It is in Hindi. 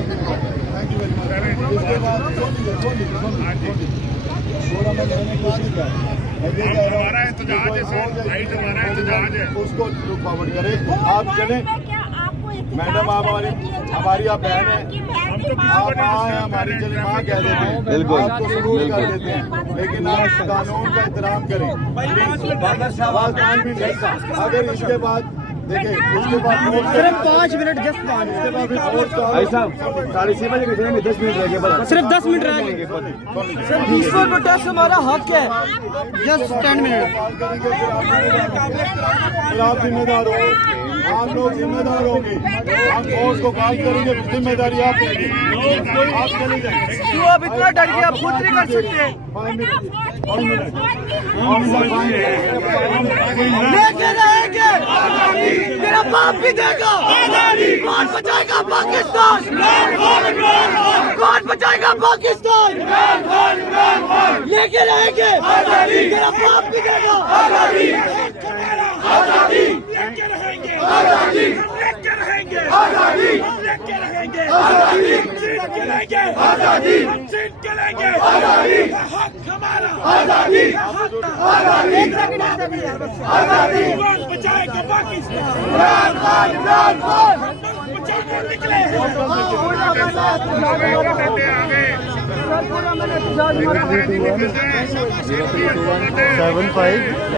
Thank you very much. इसके बाद थोड़ा मैं मैंने कहा दिया हमारा एहतजाज है सर, राइट हमारा एहतजाज है, उसको लुक फॉरवर्ड करें। आप चलें मैडम, आप हमारी आप बहन है, आप माँ है हमारी, चले माँ कह देते हैं, बिल्कुल आपको सलूट कर देते हैं, लेकिन आप कानून का एहतराम करें। अगर इसके बाद देखिए, उसके बाद सिर्फ 5 मिनट, जस्ट 5 उसके बाद भाई साहब 6:30 बजे के चलेंगे, 10 मिनट रह गए बस, सिर्फ 10 मिनट रह गए। सर पीसफुल प्रोटेस्ट हमारा हक है, जस्ट 10 मिनट। फिर आप जिम्मेदार हो, आप लोग जिम्मेदार होंगे, हम फोर्स को कॉल करेंगे, जिम्मेदारी आप लेंगे, आप चले जाएंगे। क्यों आप इतना डर के आप खुद नहीं कर सकते? लेके रहेंगे, तेरा बाप भी देगा। कौन बचाएगा पाकिस्तान? कौन बचाएगा पाकिस्तान? लेके रहेंगे, तेरा बाप भी देगा। आजादी लेके रहेंगे, आजादी लेके रहेंगे, आजादी लेके रहेंगे, आजादी जीत के लेंगे, आजादी जीत के लेंगे, आजादी हक हमारा, आजादी आजादी आजादी। कौन बचाएगा पाकिस्तान? बचाने निकले हैं। 75